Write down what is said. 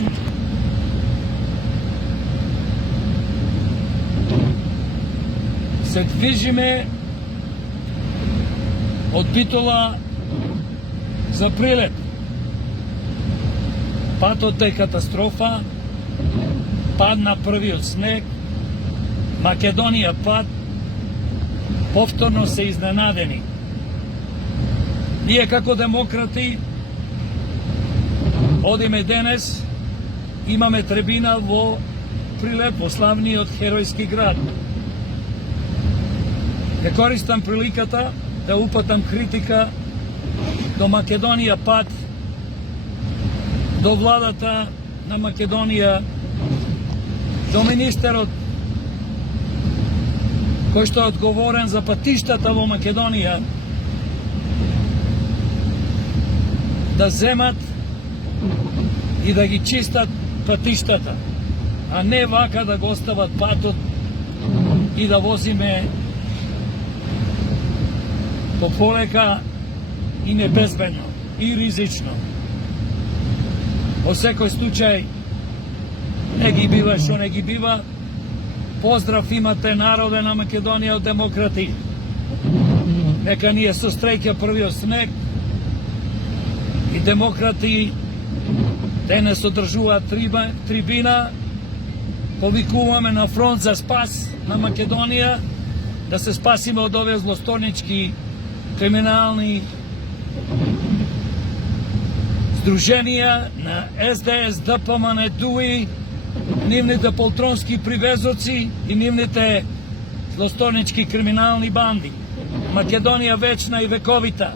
лично. Се движиме од Битола за Прилеп. Патот е катастрофа, падна првиот снег, Македонија пат, повторно се изненадени. Ние како демократи одиме денес, имаме трибина во Прилеп, во славниот херојски град. Ја користам приликата да упатам критика до Македонија пат, до владата на Македонија, до министерот кој што е одговорен за патиштата во Македонија, да земат и да ги чистат патиштата, а не вака да го остават патот и да возиме пополека и небезбедно и ризично. Во секој случај не ги бива што не ги бива. Поздрав имате народе на Македонија од демократи. Нека ние состреќа првиот снег и демократи денес одржуваат трибина, повикуваме на фронт за спас на Македонија, да се спасиме од овие злосторнички криминални здруженија на СДС, ДПМН, ДУИ, нивните полтронски привезоци и нивните злосторнички криминални банди. Македонија вечна и вековита.